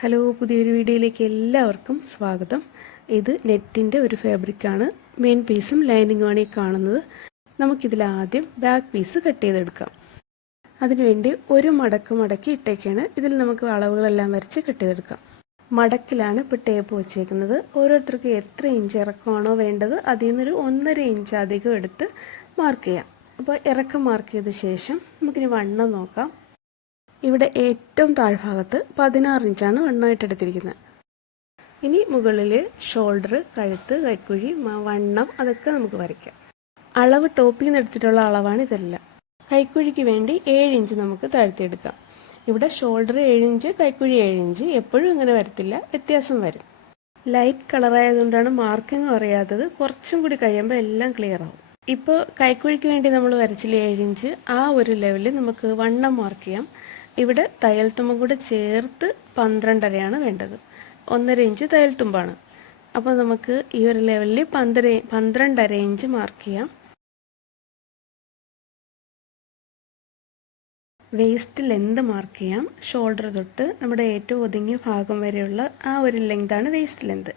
Hello, പുതിയൊരു വീഡിയോയിലേക്ക് എല്ലാവർക്കും സ്വാഗതം. ഇത് നെറ്റിൻ്റെ ഒരു ഫാബ്രിക്കാണ്. മെയിൻ പീസും ലൈനിങ്ങുമാണ് ഈ കാണുന്നത്. നമുക്കിതിലാദ്യം ബാക്ക് പീസ് കട്ട് ചെയ്തെടുക്കാം. അതിനുവേണ്ടി ഒരു മടക്കി ഇട്ടേക്കാണ്. ഇതിൽ നമുക്ക് അളവുകളെല്ലാം വരച്ച് കട്ട് ചെയ്തെടുക്കാം. മടക്കിലാണ് ഇപ്പോൾ ടേപ്പ് വെച്ചേക്കുന്നത്. ഓരോരുത്തർക്കും എത്ര ഇഞ്ച് ഇറക്കമാണോ വേണ്ടത് അതിൽ നിന്നൊരു 1.5 ഇഞ്ച് അധികം എടുത്ത് മാർക്ക് ചെയ്യാം. അപ്പോൾ ഇറക്കം മാർക്ക് ചെയ്ത ശേഷം നമുക്കിനി വണ്ണം നോക്കാം. ഇവിടെ ഏറ്റവും താഴ്ഭാഗത്ത് 16 ഇഞ്ചാണ് വണ്ണമായിട്ട് എടുത്തിരിക്കുന്നത്. ഇനി മുകളിൽ ഷോൾഡർ, കഴുത്ത്, കൈക്കുഴി, വണ്ണം അതൊക്കെ നമുക്ക് വരയ്ക്കാം. അളവ് ടോപ്പിൽ നിന്ന് എടുത്തിട്ടുള്ള അളവാണ് ഇതെല്ലാം. കൈക്കുഴിക്ക് വേണ്ടി 7 ഇഞ്ച് നമുക്ക് താഴ്ത്തിയെടുക്കാം. ഇവിടെ ഷോൾഡർ 7 ഇഞ്ച്, കൈക്കുഴി 7 ഇഞ്ച്. എപ്പോഴും അങ്ങനെ വരത്തില്ല, വ്യത്യാസം വരും. ലൈറ്റ് കളറായതുകൊണ്ടാണ് മാർക്കിങ് അറിയാത്തത്. കുറച്ചും കൂടി കഴിയുമ്പോൾ എല്ലാം ക്ലിയർ ആവും. ഇപ്പോൾ കൈക്കുഴിക്ക് വേണ്ടി നമ്മൾ വരച്ചില്ല 7 ഇഞ്ച്, ആ ഒരു ലെവലിൽ നമുക്ക് വണ്ണം മാർക്ക് ചെയ്യാം. ഇവിടെ തയ്യൽ തുമ്പും കൂടെ ചേർത്ത് 12.5 വേണ്ടത്. 1.5 ഇഞ്ച് തയ്യൽ തുമ്പാണ്. അപ്പോൾ നമുക്ക് ഈ ഒരു ലെവലിൽ 12.5 ഇഞ്ച് മാർക്ക് ചെയ്യാം. വേസ്റ്റ് ലെന്ത് മാർക്ക് ചെയ്യാം. ഷോൾഡർ തൊട്ട് നമ്മുടെ ഏറ്റവും ഒതുങ്ങിയ ഭാഗം വരെയുള്ള ആ ഒരു ലെങ്താണ് വേസ്റ്റ് ലെന്ത്.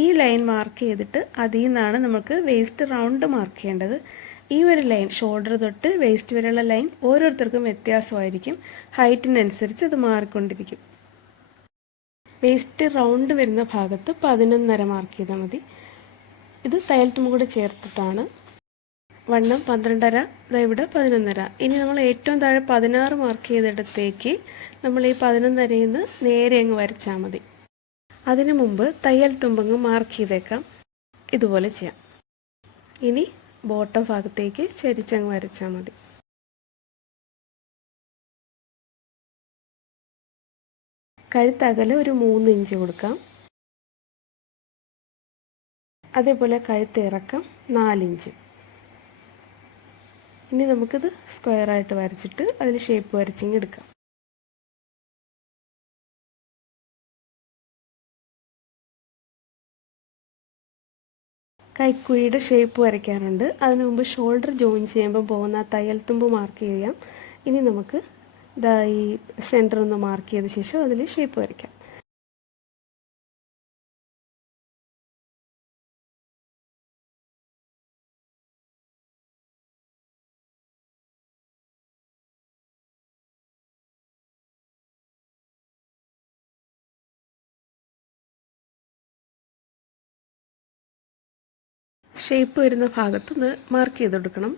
ഈ ലൈൻ മാർക്ക് ചെയ്തിട്ട് അതിൽ നിന്നാണ് നമുക്ക് വേസ്റ്റ് റൗണ്ട് മാർക്ക് ചെയ്യേണ്ടത്. ഈ ഒരു ലൈൻ ഷോൾഡർ തൊട്ട് വേസ്റ്റ് വരെയുള്ള ലൈൻ ഓരോരുത്തർക്കും വ്യത്യാസമായിരിക്കും. ഹൈറ്റിനനുസരിച്ച് അത് മാറിക്കൊണ്ടിരിക്കും. വേസ്റ്റ് റൗണ്ട് വരുന്ന ഭാഗത്ത് 11.5 മാർക്ക് ചെയ്താൽ മതി. ഇത് തയ്യൽ തുമ്പ് കൂടെ ചേർത്തിട്ടാണ്. വണ്ണം 12.5, ഇവിടെ 11.5. ഇനി നമ്മൾ ഏറ്റവും താഴെ 16 മാർക്ക് ചെയ്തിടത്തേക്ക് നമ്മൾ ഈ 11.5യിൽ നിന്ന് നേരെ അങ്ങ് വരച്ചാൽ മതി. അതിനു മുമ്പ് തയ്യൽ തുമ്പങ്ങ് മാർക്ക് ചെയ്തേക്കാം. ഇതുപോലെ ചെയ്യാം. ഇനി ബോട്ടം ഭാഗത്തേക്ക് ചരിച്ചങ്ങ് വരച്ചാൽ മതി. കഴുത്തകലെ ഒരു 3 ഇഞ്ച് കൊടുക്കാം. അതേപോലെ കഴുത്ത് ഇറക്കം 4 ഇഞ്ച്. ഇനി നമുക്കിത് സ്ക്വയറായിട്ട് വരച്ചിട്ട് അതിൽ ഷേപ്പ് വരച്ചിങ്ങ് എടുക്കാം. കൈക്കുഴിയുടെ ഷേപ്പ് വരയ്ക്കാറുണ്ട്. അതിനു മുമ്പ് ഷോൾഡർ ജോയിൻ ചെയ്യുമ്പോൾ പോകുന്ന തയ്യൽ തുമ്പ് മാർക്ക് ചെയ്യാം. ഇനി നമുക്ക് ഈ സെൻറ്റർ ഒന്ന് മാർക്ക് ചെയ്ത ശേഷം അതിൽ ഷേപ്പ് വരയ്ക്കാം. ഷേപ്പ് വരുന്ന ഭാഗത്തുനിന്ന് മാർക്ക് ചെയ്ത് കൊടുക്കണം.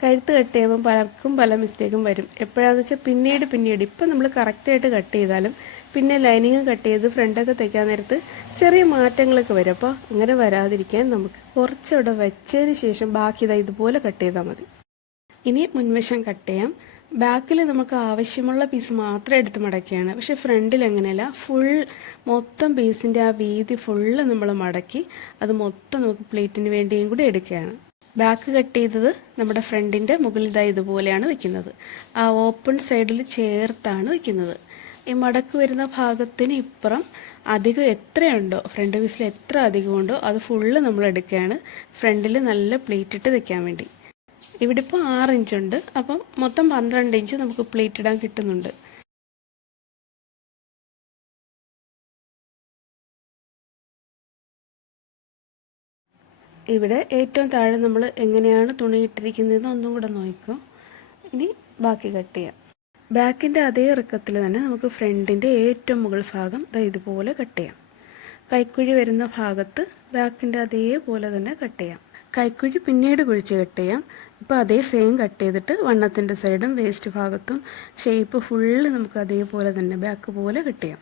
കഴുത്ത് കട്ട് ചെയ്യുമ്പോൾ പലർക്കും പല മിസ്റ്റേക്കും വരും. എപ്പോഴാണെന്ന് വെച്ചാൽ പിന്നീട് ഇപ്പം നമ്മൾ കറക്റ്റായിട്ട് കട്ട് ചെയ്താലും പിന്നെ ലൈനിങ് കട്ട് ചെയ്ത് ഫ്രണ്ടൊക്കെ തയ്ക്കാൻ നേരത്ത് ചെറിയ മാറ്റങ്ങളൊക്കെ വരും. അപ്പോൾ അങ്ങനെ വരാതിരിക്കാൻ നമുക്ക് കുറച്ചവിടെ വെച്ചതിന് ശേഷം ബാക്കി ഇതുപോലെ കട്ട് ചെയ്താൽ മതി. ഇനി മുൻവശം കട്ട് ചെയ്യാം. ബാക്കിൽ നമുക്ക് ആവശ്യമുള്ള പീസ് മാത്രം എടുത്ത് മടക്കിയാണ്. പക്ഷെ ഫ്രണ്ടിൽ അങ്ങനെയല്ല. മൊത്തം പീസിൻ്റെ ആ വീതി ഫുള്ള് നമ്മൾ മടക്കി അത് മൊത്തം നമുക്ക് പ്ലേറ്റിന് വേണ്ടിയും കൂടി എടുക്കുകയാണ്. ബാക്ക് കട്ട് ചെയ്തത് നമ്മുടെ ഫ്രണ്ടിൻ്റെ മുകളിൽ ഇതുപോലെയാണ് വെക്കുന്നത്. ആ ഓപ്പൺ സൈഡിൽ ചേർത്താണ് വെക്കുന്നത്. ഈ മടക്ക് വരുന്ന ഭാഗത്തിന് ഇപ്പുറം അധികം എത്രയുണ്ടോ, ഫ്രണ്ട് പീസിൽ എത്ര അധികമുണ്ടോ അത് ഫുള്ള് നമ്മൾ എടുക്കുകയാണ് ഫ്രണ്ടിൽ നല്ല പ്ലേറ്റ് ഇട്ട് വെക്കാൻ വേണ്ടി. ഇവിടെ ഇപ്പോൾ 6 ഇഞ്ചുണ്ട്. അപ്പം മൊത്തം 12 ഇഞ്ച് നമുക്ക് പ്ലേറ്റ് ഇടാൻ കിട്ടുന്നുണ്ട്. ഇവിടെ ഏറ്റവും താഴെ നമ്മൾ എങ്ങനെയാണ് തുണി ഇട്ടിരിക്കുന്നതെന്ന് ഒന്നും കൂടെ നോക്കാം. ഇനി ബാക്കി കട്ട് ചെയ്യാം. ബാക്കിൻ്റെ അതേ ഇറക്കത്തിൽ തന്നെ നമുക്ക് ഫ്രണ്ടിൻ്റെ ഏറ്റവും മുകൾ ഭാഗം ഇതുപോലെ കട്ട് ചെയ്യാം. കൈക്കുഴി വരുന്ന ഭാഗത്ത് ബാക്കിൻ്റെ അതേപോലെ തന്നെ കട്ട് ചെയ്യാം. കൈക്കുഴി പിന്നീട് കുഴിച്ച് കട്ട് ചെയ്യാം. ഇപ്പോൾ അതേ സെയിം കട്ട് ചെയ്തിട്ട് വണ്ണത്തിൻ്റെ സൈഡും വേസ്റ്റ് ഭാഗത്തും ഷേപ്പ് ഫുള്ള് നമുക്ക് അതേപോലെ തന്നെ ബാക്ക് പോലെ കട്ട് ചെയ്യാം.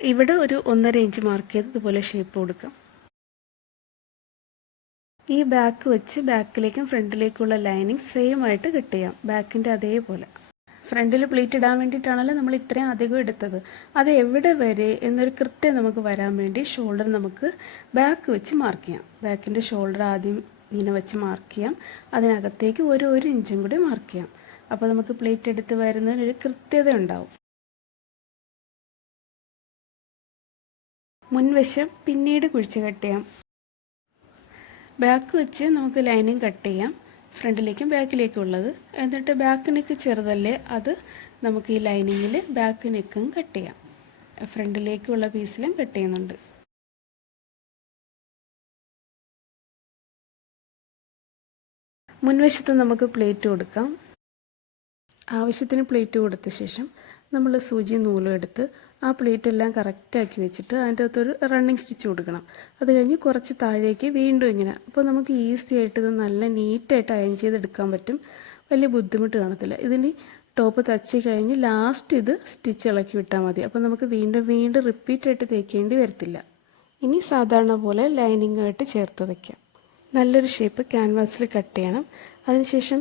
ഇവിടെ ഒരു 1.5 ഇഞ്ച് മാർക്ക് ചെയ്ത് ഇതുപോലെ ഷേപ്പ് കൊടുക്കാം. ഈ ബാക്ക് വെച്ച് ബാക്കിലേക്കും ഫ്രണ്ടിലേക്കുള്ള ലൈനിങ് സെയിം ആയിട്ട് കട്ട് ചെയ്യാം. ബാക്കിൻ്റെ അതേപോലെ ഫ്രണ്ടിൽ പ്ലേറ്റ് ഇടാൻ വേണ്ടിയിട്ടാണല്ലോ നമ്മൾ ഇത്രയും അധികം എടുത്തത്. അത് എവിടെ വരെ എന്നൊരു കൃത്യം നമുക്ക് വരാൻ വേണ്ടി ഷോൾഡർ നമുക്ക് ബാക്ക് വെച്ച് മാർക്ക് ചെയ്യാം. ബാക്കിൻ്റെ ഷോൾഡർ ആദ്യം ഇങ്ങനെ വെച്ച് മാർക്ക് ചെയ്യാം. അതിനകത്തേക്ക് ഒരു ഇഞ്ചും കൂടി മാർക്ക് ചെയ്യാം. അപ്പോൾ നമുക്ക് പ്ലേറ്റ് എടുത്ത് വരുന്നതിനൊരു കൃത്യത ഉണ്ടാവും. മുൻവശം പിന്നീട് കുഴിച്ച് കട്ട് ചെയ്യാം. ബാക്ക് വെച്ച് നമുക്ക് ലൈനിങ് കട്ട് ചെയ്യാം, ഫ്രണ്ടിലേക്കും ബാക്കിലേക്കും ഉള്ളത്. എന്നിട്ട് ബാക്ക് നെക്ക് ചെറുതല്ലേ, അത് നമുക്ക് ഈ ലൈനിങ്ങിൽ ബാക്ക് നെക്കും കട്ട് ചെയ്യാം. ഫ്രണ്ടിലേക്കുള്ള പീസിലും കട്ട് ചെയ്യുന്നുണ്ട്. മുൻവശത്ത് നമുക്ക് പ്ലേറ്റ് കൊടുക്കാം. ആവശ്യത്തിന് പ്ലേറ്റ് കൊടുത്ത ശേഷം നമ്മൾ സൂചി നൂലും എടുത്ത് ആ പ്ലേറ്റ് എല്ലാം കറക്റ്റാക്കി വെച്ചിട്ട് അതിൻ്റെ അകത്തൊരു റണ്ണിങ് സ്റ്റിച്ച് കൊടുക്കണം. അത് കഴിഞ്ഞ് കുറച്ച് താഴേക്ക് വീണ്ടും ഇങ്ങനെ. അപ്പോൾ നമുക്ക് ഈസി ആയിട്ട് ഇത് നല്ല നീറ്റായിട്ട് അയൺ ചെയ്തെടുക്കാൻ പറ്റും. വലിയ ബുദ്ധിമുട്ട് കാണത്തില്ല. ഇതിന് ടോപ്പ് തച്ച് കഴിഞ്ഞ് ലാസ്റ്റ് ഇത് സ്റ്റിച്ച് ഇളക്കി വിട്ടാൽ മതി. അപ്പോൾ നമുക്ക് വീണ്ടും വീണ്ടും റിപ്പീറ്റായിട്ട് തേക്കേണ്ടി വരത്തില്ല. ഇനി സാധാരണ പോലെ ലൈനിങ്ങായിട്ട് ചേർത്ത് വയ്ക്കാം. നല്ലൊരു ഷേപ്പ് ക്യാൻവാസിൽ കട്ട് ചെയ്യണം. അതിനുശേഷം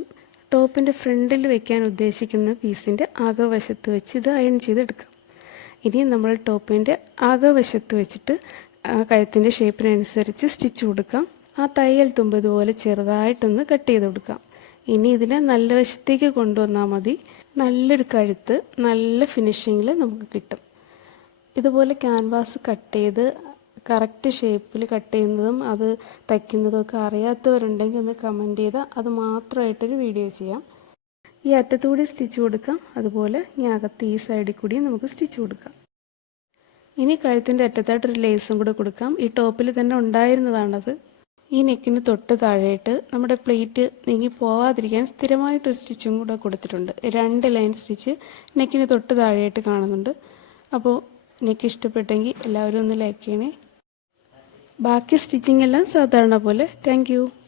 ടോപ്പിൻ്റെ ഫ്രണ്ടിൽ വെക്കാൻ ഉദ്ദേശിക്കുന്ന പീസിൻ്റെ ആകവശത്ത് വെച്ച് ഇത് അയൺ ചെയ്തെടുക്കാം. ഇനി നമ്മൾ ടോപ്പിൻ്റെ ആകവശത്ത് വെച്ചിട്ട് കഴുത്തിൻ്റെ ഷേപ്പിനനുസരിച്ച് സ്റ്റിച്ച് കൊടുക്കാം. ആ തയ്യൽ തുമ്പ് ഇതുപോലെ ചെറുതായിട്ടൊന്ന് കട്ട് ചെയ്ത് കൊടുക്കാം. ഇനി ഇതിനെ നല്ല വശത്തേക്ക് കൊണ്ടുവന്നാൽ മതി. നല്ലൊരു കഴുത്ത് നല്ല ഫിനിഷിങ്ങിൽ നമുക്ക് കിട്ടും. ഇതുപോലെ ക്യാൻവാസ് കട്ട് ചെയ്ത് കറക്റ്റ് ഷേപ്പിൽ കട്ട് ചെയ്യുന്നതും അത് തയ്ക്കുന്നതും ഒക്കെ അറിയാത്തവരുണ്ടെങ്കിൽ ഒന്ന് കമൻറ്റ് ചെയ്താൽ അത് മാത്രമായിട്ടൊരു വീഡിയോ ചെയ്യാം. ഈ അറ്റത്തുകൂടി സ്റ്റിച്ച് കൊടുക്കാം, അതുപോലെ ഈ അകത്ത് ഈ സൈഡിൽ കൂടി നമുക്ക് സ്റ്റിച്ച് കൊടുക്കാം. ഇനി കഴുത്തിൻ്റെ അറ്റത്തായിട്ടൊരു ലേസും കൂടെ കൊടുക്കാം. ഈ ടോപ്പിൽ തന്നെ ഉണ്ടായിരുന്നതാണത്. ഈ നെക്കിന് തൊട്ട് താഴെയായിട്ട് നമ്മുടെ പ്ലേറ്റ് നീങ്ങി പോവാതിരിക്കാൻ സ്ഥിരമായിട്ടൊരു സ്റ്റിച്ചും കൂടെ കൊടുത്തിട്ടുണ്ട്. 2 ലൈൻ സ്റ്റിച്ച് നെക്കിന് തൊട്ട് താഴെയായിട്ട് കാണുന്നുണ്ട്. അപ്പോൾ നെക്ക് ഇഷ്ടപ്പെട്ടെങ്കിൽ എല്ലാവരും ഒന്ന് ലൈക്ക് ചെയ്യണേ. ബാക്കി സ്റ്റിച്ചിങ് എല്ലാം സാധാരണ പോലെ. Thank you.